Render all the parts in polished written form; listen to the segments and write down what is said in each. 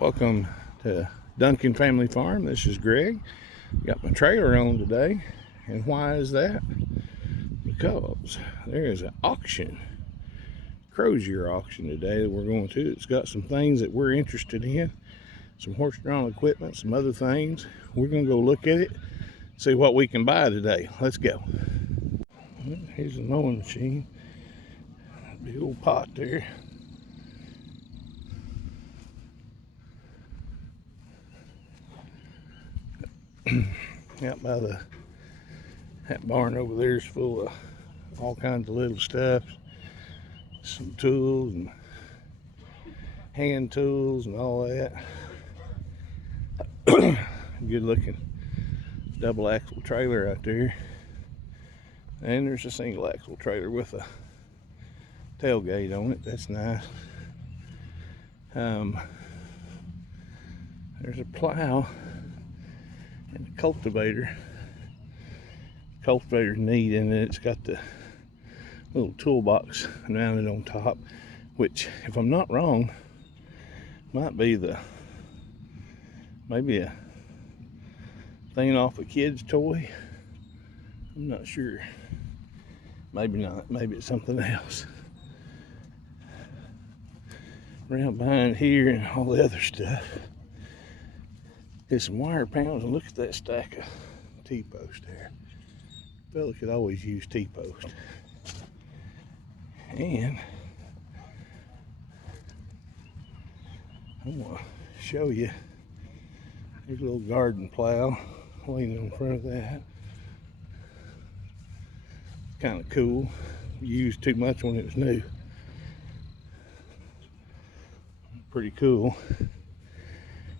Welcome to Duncan Family Farm. This is Greg. Got my trailer on today. And why is that? Because there is an auction, Crozier auction today that we're going to. It's got some things that we're interested in, some horse-drawn equipment, some other things. We're going to go look at it, see what we can buy today. Let's go. Here's a mowing machine. Big old pot there. Out by that barn over there is full of all kinds of little stuff, some tools and hand tools and all that. Good looking double axle trailer out there, and there's a single axle trailer with a tailgate on it. That's nice. There's a plow and a cultivator. Cultivator's neat, and it's got the little toolbox mounted on top, which, if I'm not wrong, might be maybe a thing off a kid's toy. I'm not sure. Maybe not. Maybe it's something else. Around behind here and all the other stuff. There's some wire panels, and look at that stack of T-post there. Fella could always use T-post. And I'm gonna show you. There's a little garden plow laying in front of that. Kind of cool. Used too much when it was new. Pretty cool.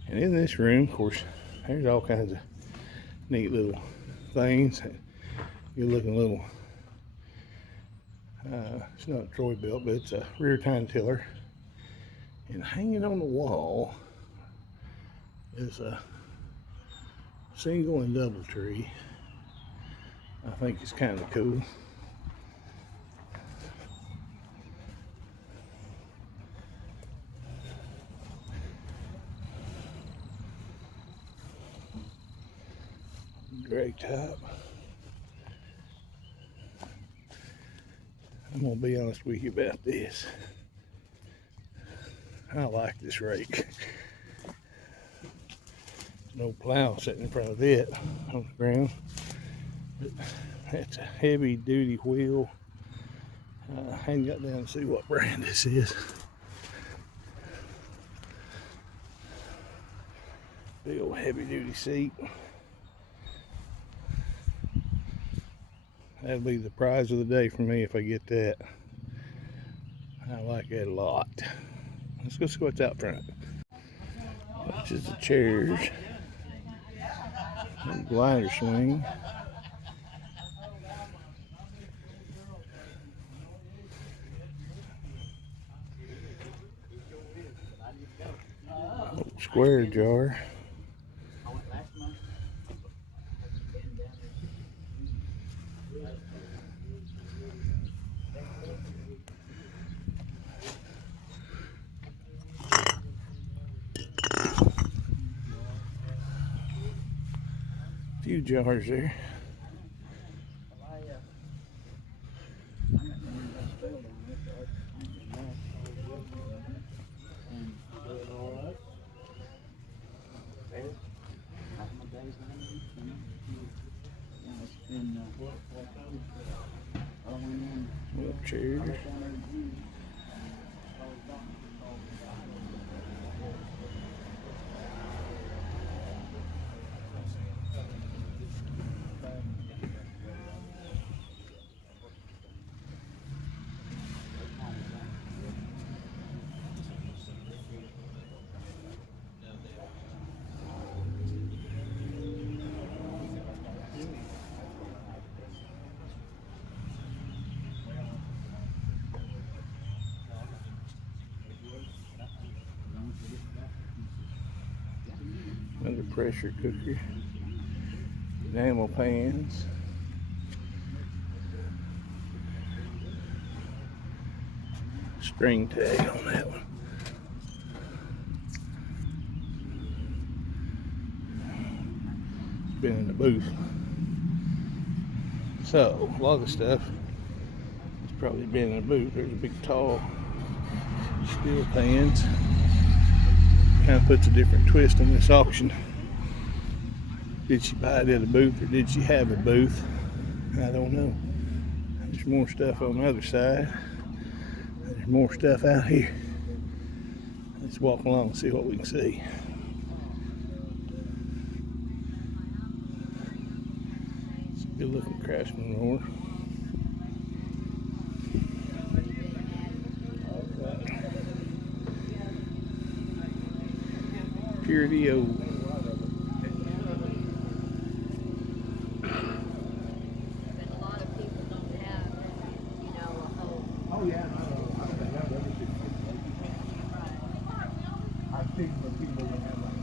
And in this room, of course, there's all kinds of neat little things. You're looking a little, it's not a Troy belt, but it's a rear tine tiller. And hanging on the wall is a single and double tree. I think it's kind of cool. Drag top. I'm gonna be honest with you about this. I like this rake. No plow sitting in front of it on the ground. But that's a heavy duty wheel. I hadn't got down to see what brand this is. Big old heavy duty seat. That'll be the prize of the day for me if I get that. I like that a lot. Let's go see what's out front. Which is the chairs. Glider swing. Square jar. Few jars there. Little chairs. Another pressure cooker. Enamel pans. String tag on that one. been in the booth. So a lot of stuff has probably been in the booth. There's a big tall steel pans. Kind of puts a different twist on this auction. Did she buy it at a booth or did she have a booth? I don't know. There's more stuff on the other side. There's more stuff out here. Let's walk along and see what we can see. It's a good looking Craftsman roller. Purity O. Oh yeah, I don't think I've ever seen it. I've seen the people that have like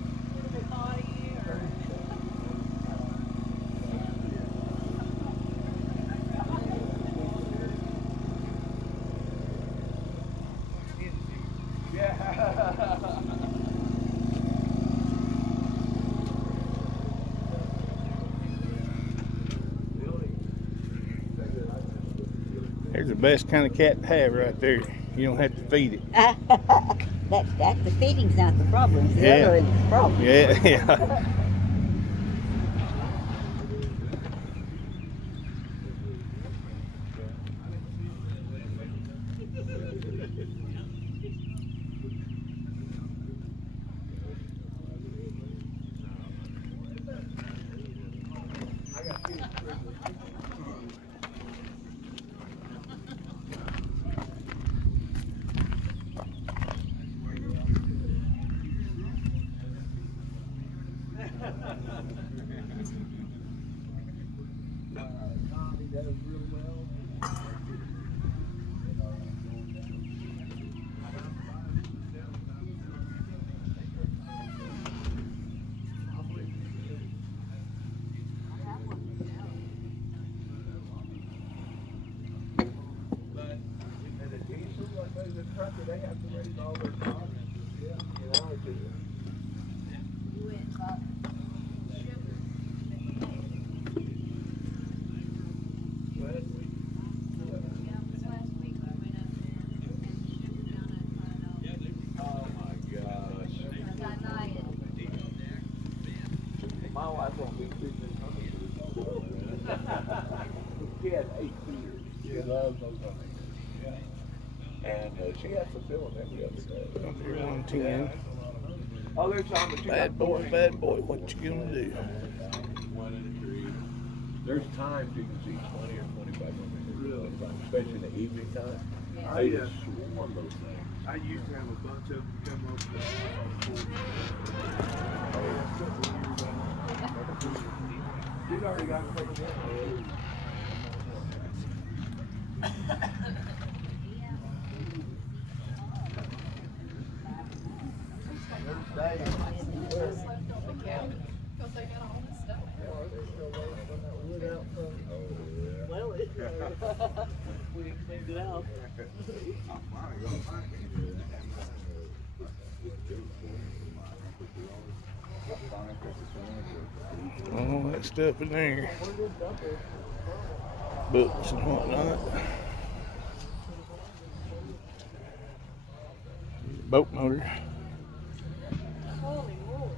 There's the best kind of cat to have right there. You don't have to feed it. That the feeding's not the problem. The other is the problem. Yeah, yeah. They have to raise all their costs. Yeah, you know, it's just, oh my gosh. My wife won't be fishing. She has 8 years. She loves those things. And she has to fill them every other day. Up here 110. Oh, there's some, but you got Bad boy, what you gonna do? 1 and 3. There's times you can see 20 or 25 women. Really? Especially in the evening time. They just swarm those things. I used to have a bunch of them come up She's already got it taken in. Well, we cleaned it out. All that stuff in there. Books and whatnot. Boat motor. Holy moly.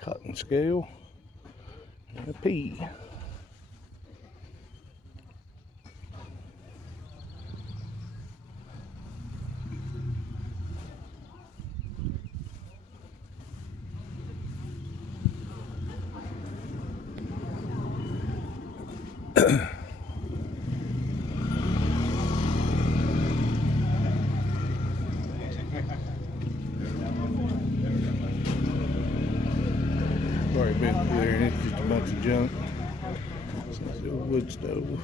Cotton scale. And a pea. Already been through there and it's just a bunch of junk. It's a wood stove.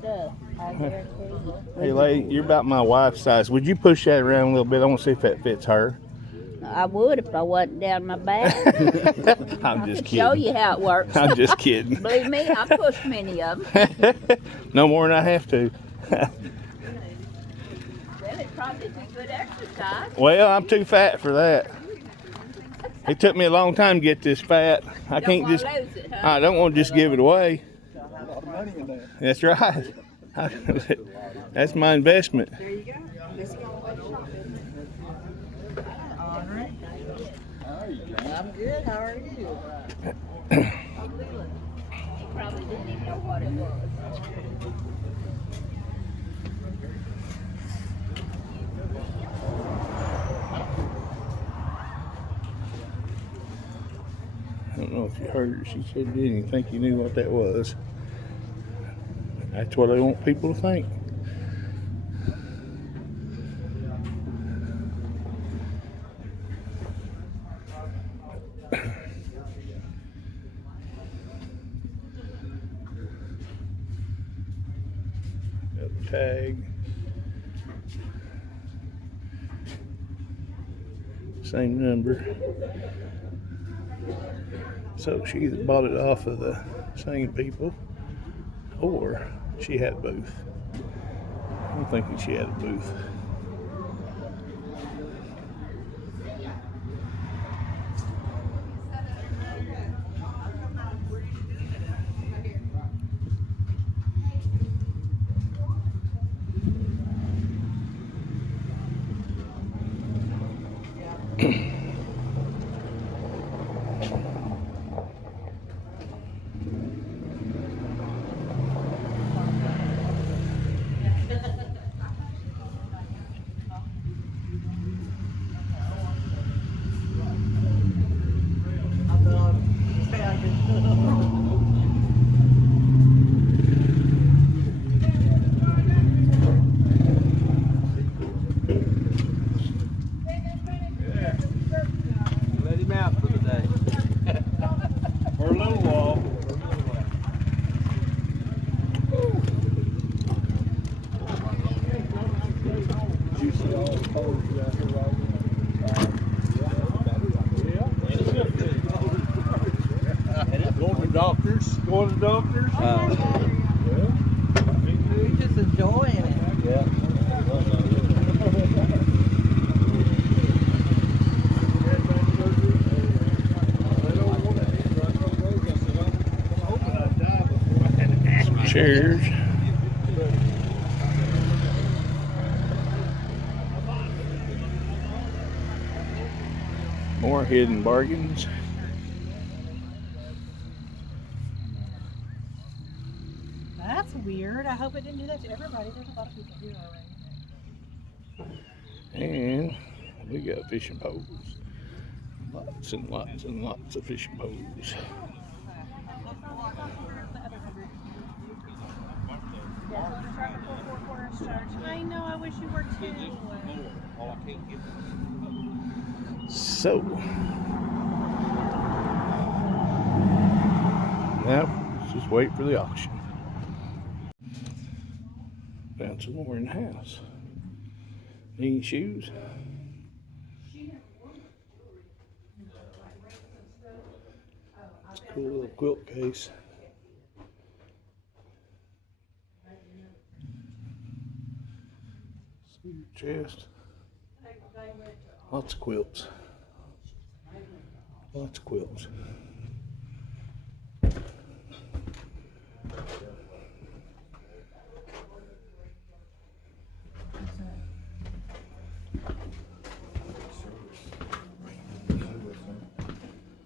stuff. I guarantee you. Hey, lady, you're about my wife's size. Would you push that around a little bit? I want to see if that fits her. I would if I wasn't down my back. I'm I just can show kidding. you how it works. I'm just kidding. Believe me, I pushed many of them. No more than I have to. Well, it's probably a good exercise. Well, I'm too fat for that. It took me a long time to get this fat. I can't wanna just. lose it, huh? I don't want to just give it away. A lot of money in there. That's right. That's my investment. There you go. Let's go away shopping. All right. I'm good. How are you? He probably didn't even know what it was. I don't know if you heard her. She said, didn't even think you knew what that was. That's what they want people to think. Got the tag. Same number. So she either bought it off of the same people or she had a booth. I'm thinking she had a booth. Let him out for the day. For a little while. You see all the poles out here right now? Going to doctors? Going to doctors? You're just enjoying it. Yeah. Cheers. More hidden bargains. That's weird. I hope it didn't do that to everybody. There's a lot of people here already. And we got fishing poles. Lots and lots and lots of fishing poles. I know, I wish you were too. So now let's just wait for the auction. Found some more in the house. Any shoes? It's a cool little quilt case. See your chest. Lots of quilts. Lots of quilts.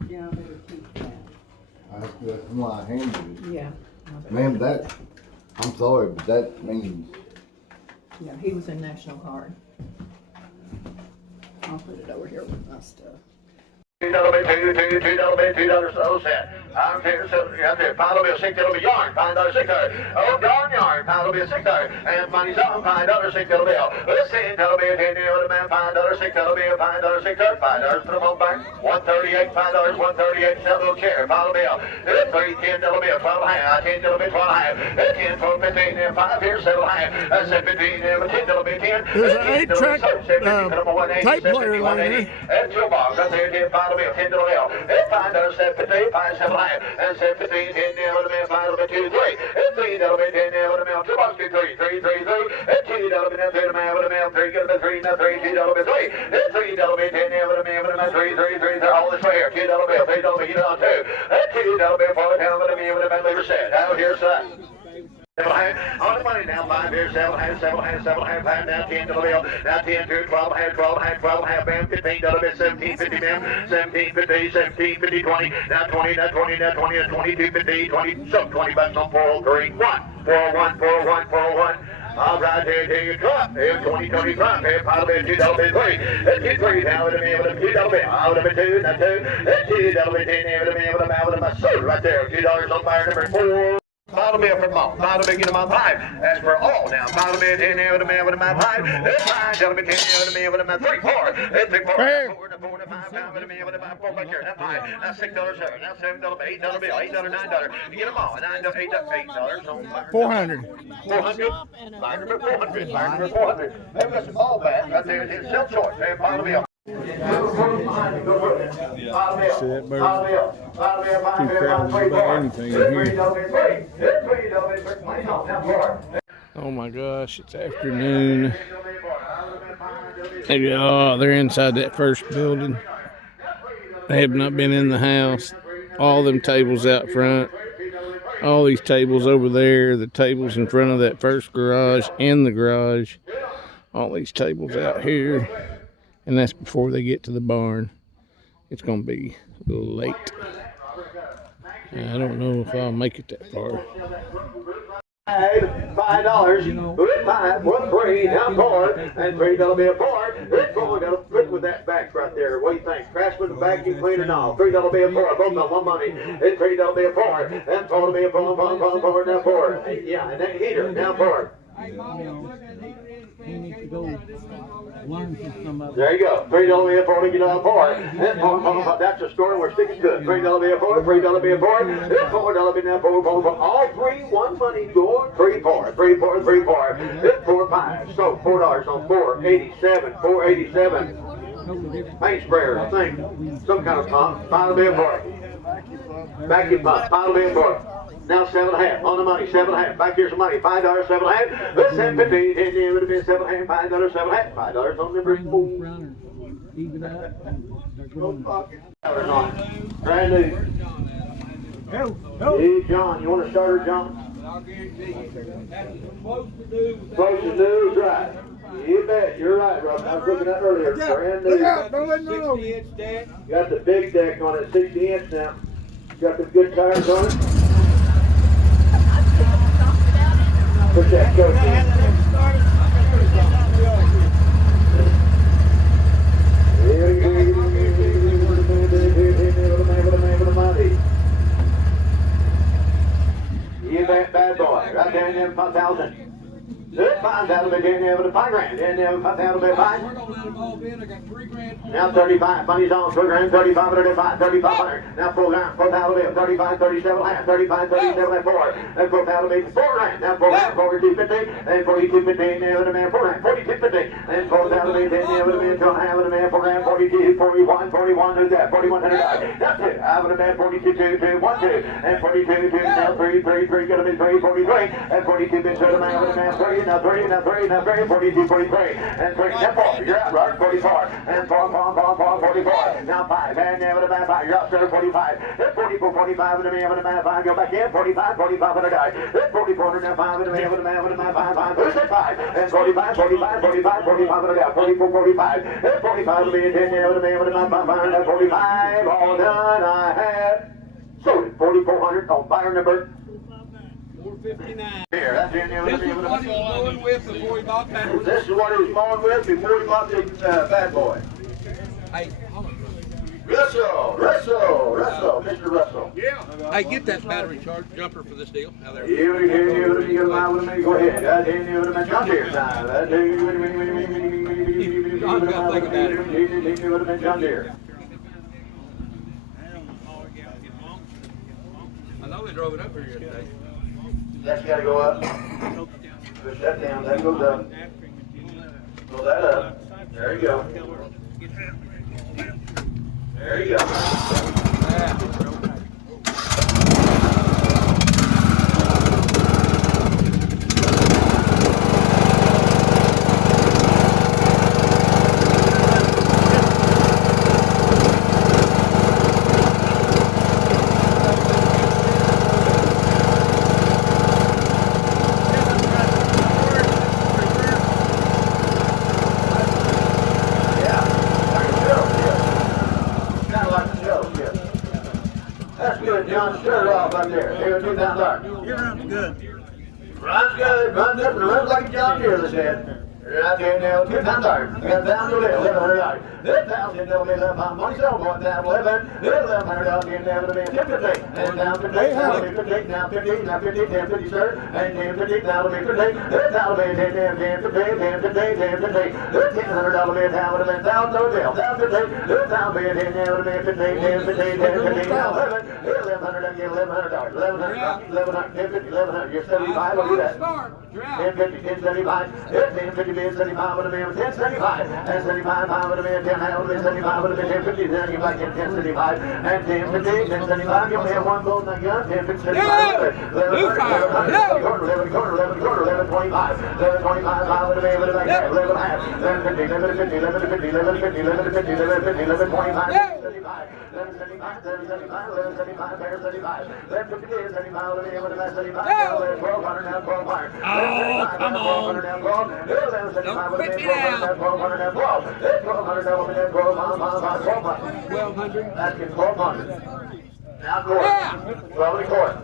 Yeah, I better keep that. That's why I handed it. Yeah. Man, I'm sorry, but that means Yeah, he was in National Guard. I'll put it over here with my stuff. $2, $2 so set. I'm here, so out there. $5 will be $6, it'll be yarn. $5, $6. Oh, darn yarn. $5 will be $6. And money's on $5, $6 bill. Let's see, $10 will be a $10 with a man. $5, $6 will be a $5, $6. $5 put them on back. $138, $5, $138. Sell little chair. $5 bill. $3, $10 will be a 12 half. $10 will be 12 half. $10, 12, 15, and 5 here, 7 half. That's 15, and $10 will be 10. There's an 8-track tape player line there. And toolbox. That's there, $10, $5 will be a $10 bill. $5, $7, 5, 7 half. And 7, 15, 10 down with a man, 5 will be 2, 3. And $3 will be 10 down with a man, 2 bucks, 2, 3, 3, 3, 3. And $2 will be down, 3 to man with a man, 3, get a 3, now 3, $2 will be 3. And $3 will be 10 down with a man, 3, 3, 3, 3. All this way here, $2 bill, $3 will be, get on 2. And $2 will be 4 down with a man, with a man, lever set. Out here, son. 7 half, on the money now, 5 here, 7 half, 7 half, 7 half, now 10 to the bill, now 10 to 12 half, 12 half, 12 half, bam, $15 bit, 17.50 bam, 17.50, 17.50, 20, now 20, now 20, now 20, now 22.50, 20, so 20 bucks on 403, 1, 401, 401, 401. All right, there you drop. Here, 20, drop. Here, $5 bill, $2 bill, 3. That's 2, 3. Now with a man with a $2 bill. Out of a 2, not 2. That's $2 bill, 10 there with a man with a man with a man. So, right there, $2 on fire number 4. $5 bill for them all. $5 bill, get them on 5. That's for all now. $5 bill, 10 there with a man with a man 5. That's $5. $10 bill, 10 there with a man with a man 3, 4. That's 3, 4. 4 to 4 to 5. $5 with a man with a man 4 back there. Now 5. Now $6, 7. Now $7, $8 bill. $8, $9. You get them all. $9, $8 on fire. 400. 400. Fire number 400. Fire number 400. Hey, that's all bad. Right there. It's self choice. Hey, $5 bill. See that bird? Too crowded to buy anything in here. Oh my gosh, it's afternoon. Oh, they're inside that first building. They have not been in the house. All them tables out front. All these tables over there. The tables in front of that first garage and the garage. All these tables out here. And that's before they get to the barn. It's going to be a little late. I don't know if I'll make it that far. $5, $5, 1, 3, down 4, and $3 will be a 4. It's going to fit with that back right there. What do you think? Crash with the vacuum cleaner now. $3 will be a 4. Both of them money. And $3 will be a 4. And 4 will be a 4, 4, 4, down 4. Yeah, and that heater down 4. He needs to go learn from somebody. There you go. $3 will be a 4, get on 4. And 4, that's a story we're sticking to it. $3 will be a 4, $3 will be a 4. And $4 will be now 4, 4, 4. All 3, 1 money door. 3, 4, 3, 4, 3, 4. And 4, 5. So $4 on 487, 487. Paint sprayer, I think. Some kind of pump. $5 will be a 4. Vacuum pump. $5 will be a 4. Now 7.5 on the money, 7.5. Back here's some money, $5, 7.5. Let's have 15. It would have been 7.5, $5, 7.5. $5 on number 4. Even up. Brand new. Hey, John, you want a starter, John? I'll guarantee you. Close to new, right. You bet, you're right, Rob. I was looking at earlier. Brand new. Look out, don't let me know. 60-inch deck. Got the big deck on it, 60 inch now. Got the good tires on it. Put that coat in. You bet, bad boy. Right there in there, 5,000. Good, 5,000 will be in there with a $5,000. In there with 5,000 will be 5. We're gonna let them all in. I got $3,000. Now 35, money's on, 3,000, 3,500, 3,500. Now 4,000, 4,000 bill, 35, 37, 35, 37, 4. Then 4,000 bill, 4,000. Now 4,000, 42.50. Then 42.50 there with a man, 4,000, 42.50. Then 4,000 bill, there with a man, 2.5 with a man, 4,000, 42, 41, 41. Who's that? 4,100. Now 2. I with a man, 42, 2, 2, 1, 2. And 42, 2. Now 3, 3, 3. Gonna be 3, 43. And 42 bits with a man, with a man, 3. Now 3, now 3, now 3. 42, 43. And 3. Now 4. You're out, right? 44. And 4, 44. Now 5. And there with a man, 5. You're up, sir. 45. Then 44, 45 with a man, with a man, 5. Go back in. 45, 45 with a guy. Then 44, now 5 with a man, with a man, with a man, 5, 5. Who's that 5? And 45, 45, 45, 45 with a guy. 44, 45. Then 45 will be a 10 there with a man, with a man, 5, 5. Now 45. All done. I have sold it. 4,400 on buyer number 459. here. That's in there with a This man, is with a what he was going with before he bought that. This is what he was mowing with before he bought the bad boy. Hey, Russell, Mr. Russell. Yeah. Hey, get that battery charge jumper for this deal. Now there. You a mile with me, go ahead. John Deere time. John's got to think about it. John Deere. I know they drove it up here yesterday. That's got to go up. Push that down, that goes up. Pull that up. There you go. There you go. John, shut it off right there. Here, $2,000. Your runs good. Runs good, runs up and runs like a John Deere, they said. Right there now, $2,000. Got down to $1,100. This $1,000 will be left on money, so $1,011. $1,100 in there with a $10.50. And down to $8, now $50, now $50, now $50, $10.50, sir. And $10.50, now it'll be $50. This $1,000 will be $10.50, $10.50, $10.50. This $1,000 will be $1,000 will be $1,000 bill. $1,050. This $1,000 will be $10, will be $50, $10.50, $10.50, now $11. $1,100 again, $1,100. $1,100, $1,100, $1,100. You're 75, we'll do that. 10.50, 10.75. 10.50 be 75 would have been 10.75. And 75, 5 would have been 10. Would have been 75 would have been 10.50. Then you might get 10.75 and 10.50, 10.75. You only have one vote in that gun. 10.50, 75. 11 quarter, 11.25. 11.25, 5 would have been 11 half. 11.50, 11.50, 11.50, 11.50, 11.50, 11.50, 11.25. 75. 11.75, 11.75, 11.75, 11.75. 11.50, 75 would have been 75. 1200 now, 1200. Oh, come on. 1200 Don't pick it out. 1200 now, 12. 1200 now, 1200. 1,200. That's it, 1200. Now, quarter. Yeah. 12 quarter.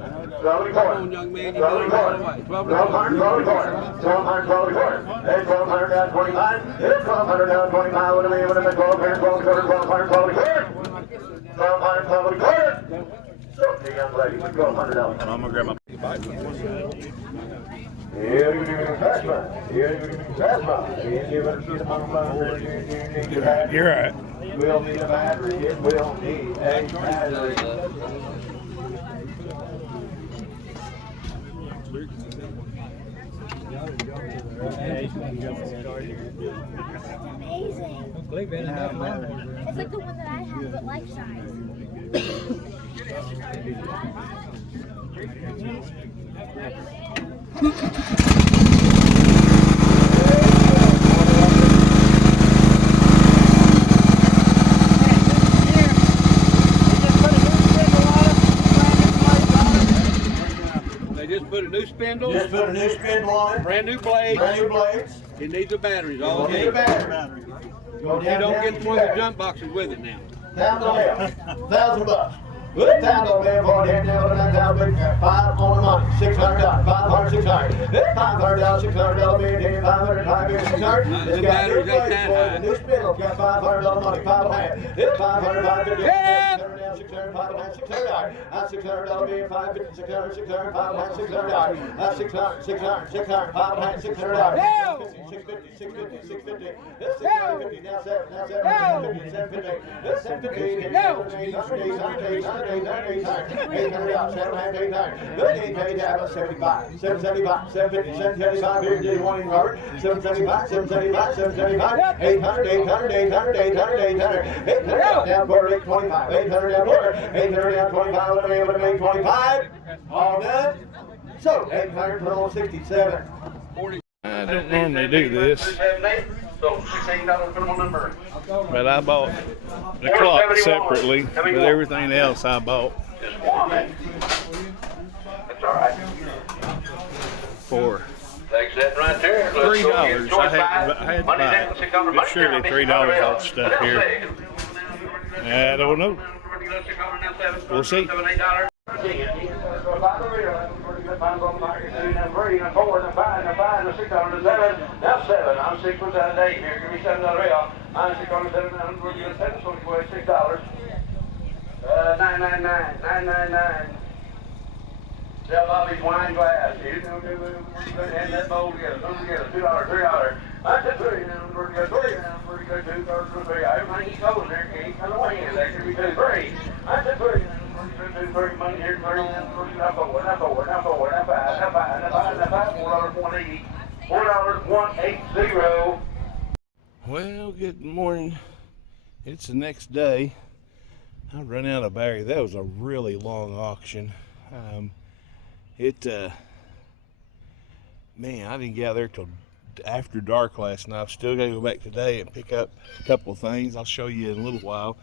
12 quarter. Come on, young man. You 12 got quarter. it all the way. 1200, 12 quarter. 1200, 12 quarter. Hey, 1200 down 25. It's 1200 down 25. What do we have? 12 here, 12 quarter, 1200, 12 quarter. 1200, 12 quarter. So, the young lady, $1,200. I'm gonna grab my Here you go, Tasma. You're right. We'll need a battery. It will need a battery. Amazing. It's like the one that I have, but life size. They just put a new spindle. Just put a new spindle on it. Brand new blades. Brand new blades. It needs a battery. All All need it a needs. battery. Go You down, don't down, get one of the jump boxes with it now. down to the left. $1,000. Good time on there for it. Now to that down big 5 on the money. $600. 500, 600. $500, $600 million. 500, 500, 600. It's got new blades for it. The new spindle got $500 money. 5.5. It's 500, 550. Yeah. 600, 5.5, $600. That's $600 million. 550, 600, 600, 5.5, $600. That's 600, 600, 600, 5.5, $600. 650, 650, 650. This 650, now 7, now 750, 750. This 750, 800, 800, 800, 700. Good 800, 75, 775, 750, 775. Here, do you want him, Robert? 775, 775, 775. 800, 800, 800, 800, 800. 800 down quarter, 825. 800 down quarter, 800 down 25. Let me able to make 25. All done. So 800 total 67. I don't normally do this, So $16 for one number. but I bought the clock separately, but everything else I bought Just one. That's all right. for Thanks that right there. $3. I had to buy it. It's surely $3 off stuff here. I don't know. We'll see. Now 7. I'm 6 for that day here. Give me $7 bill. I'm 6 on the 7. We're going to $6. $9.99. Sell Bobby's wine glass. You know, and that bowl together. Those together. $2, $3. I said $3. We're good. $3. We're good. $2, $3. Everything he goes there. Can't come away. There should be $2, $3. I said $3. $2, $3. Money here. $3. Now $4. Now $4. Now $4. Now $5. Now $5. Now $5. Now $5. $4.180. $4.180. Well, good morning. It's the next day. I run out of battery. That was a really long auction. Man, I didn't get out there till after dark last night. I'm still gonna go back today and pick up a couple of things. I'll show you in a little while.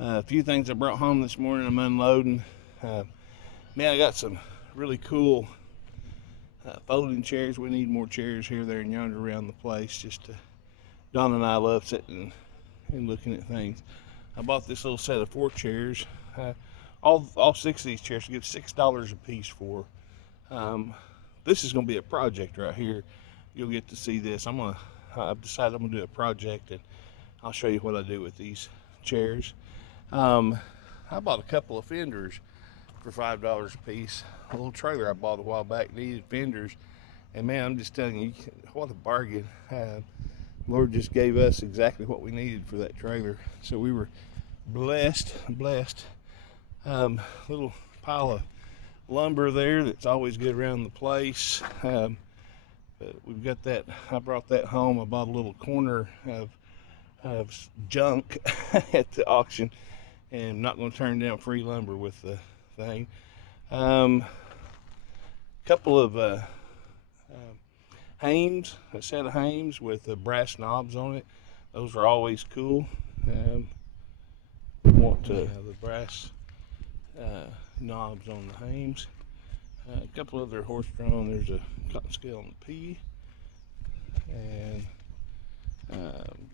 A few things I brought home this morning. I'm unloading. Man, I got some really cool folding chairs. We need more chairs here, there, and yonder around the place. Don and I love sitting and looking at things. I bought this little set of 4 chairs. All 6 of these chairs I give $6 a piece for. This is going to be a project right here. You'll get to see this. I've decided I'm going to do a project, and I'll show you what I do with these chairs. I bought a couple of fenders for $5 a piece. A little trailer I bought a while back needed fenders, and man, I'm just telling you, what a bargain. Lord just gave us exactly what we needed for that trailer, so we were blessed. Little pile of lumber there that's always good around the place. But we've got that. I brought that home. I bought a little corner of junk at the auction, and I'm not going to turn down free lumber with the thing. Couple of Hames, a set of Hames with brass knobs on it. Those are always cool. We want to have the brass knobs on the Hames. A couple other horse-drawn. There's a cotton scale on the P, and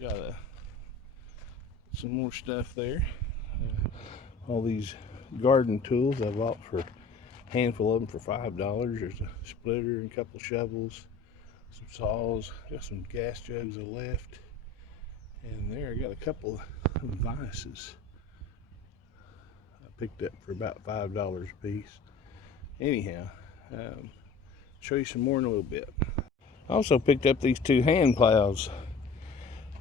got some more stuff there. All these garden tools I bought for a handful of them for $5. There's a splitter and a couple of shovels, some saws, got some gas jugs I left, and there I got a couple of vices I picked up for about $5 a piece. Anyhow, show you some more in a little bit. I also picked up these 2 hand plows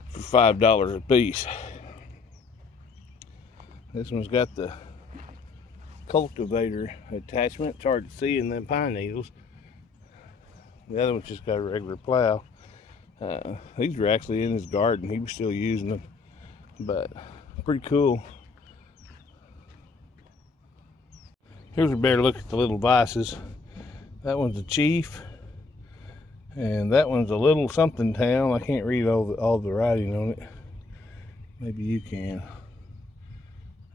for $5 a piece. This one's got the cultivator attachment. It's hard to see in them pine needles. The other one's just got a regular plow. These were actually in his garden. He was still using them, but pretty cool. Here's a better look at the little vices. That one's a Chief, and that one's a little something town. I can't read all the writing on it. Maybe you can.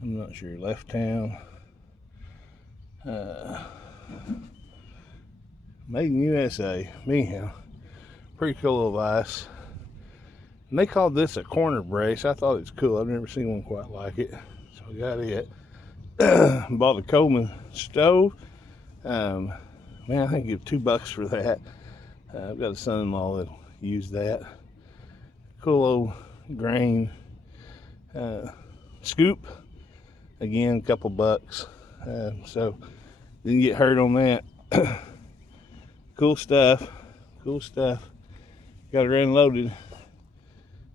I'm not sure. Left town. Made in USA. Anyhow, pretty cool little vise. And they called this a corner brace. I thought it was cool. I've never seen one quite like it, so I got it. Bought a Coleman stove. Man, I think I give $2 for that. I've got a son-in-law that'll use that. Cool old grain scoop. Again, a couple bucks. So didn't get hurt on that. Cool stuff. Got it unloaded,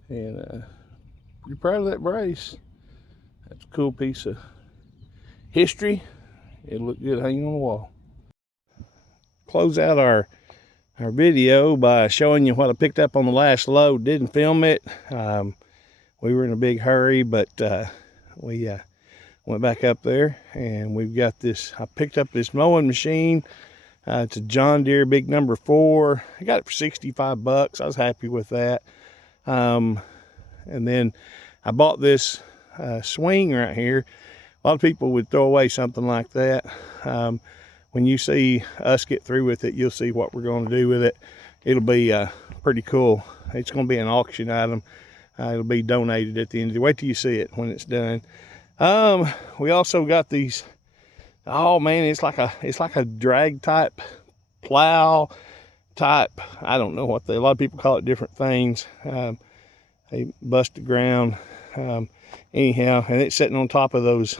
and pretty proud of that brace. That's a cool piece of history. It'll look good hanging on the wall. Close out our video by showing you what I picked up on the last load. Didn't film it. We were in a big hurry, but we went back up there, and we've got this. I picked up this mowing machine. It's a John Deere big number 4. I got it for $65. I was happy with that. And then I bought this swing right here. A lot of people would throw away something like that. When you see us get through with it, you'll see what we're going to do with it. It'll be pretty cool. It's going to be an auction item. It'll be donated at the end of the day. Wait till you see it when it's done. We also got these. Oh man, it's like a drag type, plow type. I don't know what a lot of people call it different things. They bust the ground. Anyhow, and it's sitting on top of those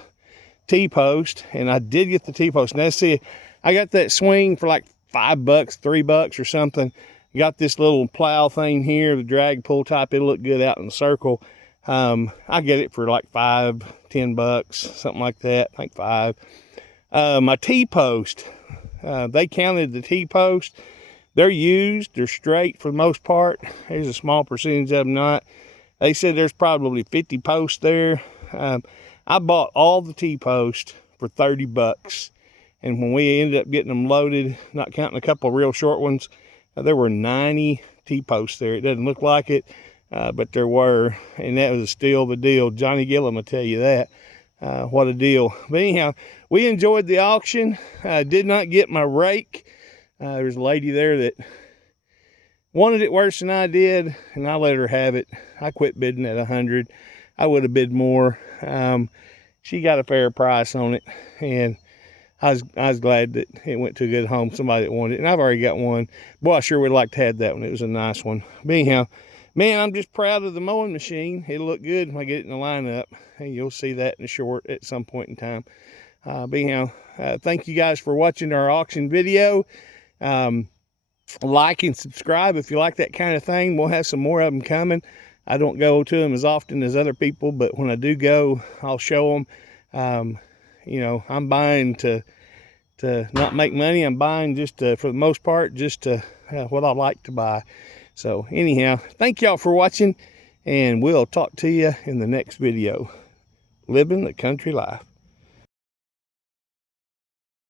T-post, and I did get the T-post. Now see, I got that swing for like $5, $3 or something. Got this little plow thing here, the drag pull type. It'll look good out in the circle. I get it for like $5, $10, something like that. I think 5. My T-post, they counted the T-post. They're used, they're straight for the most part. There's a small percentage of them not. They said there's probably 50 posts there. I bought all the T-posts for $30. And when we ended up getting them loaded, not counting a couple of real short ones, there were 90 T-posts there. It doesn't look like it, but there were, and that was still the deal. Johnny Gillum will tell you that. What a deal. But anyhow, we enjoyed the auction. I did not get my rake. There was a lady there that wanted it worse than I did, and I let her have it. I quit bidding at 100. I would have bid more. She got a fair price on it, and I was glad that it went to a good home, somebody that wanted it. And I've already got one. Boy, I sure would like to have that one. It was a nice one. But anyhow, man, I'm just proud of the mowing machine. It'll look good when I get it in the lineup, and you'll see that in the short at some point in time. But anyhow, thank you guys for watching our auction video. Like and subscribe if you like that kind of thing. We'll have some more of them coming. I don't go to them as often as other people, but when I do go, I'll show them. You know, I'm buying to not make money. I'm buying just to, for the most part, just to what I like to buy. So anyhow, thank y'all for watching, and we'll talk to you in the next video. Living the country life.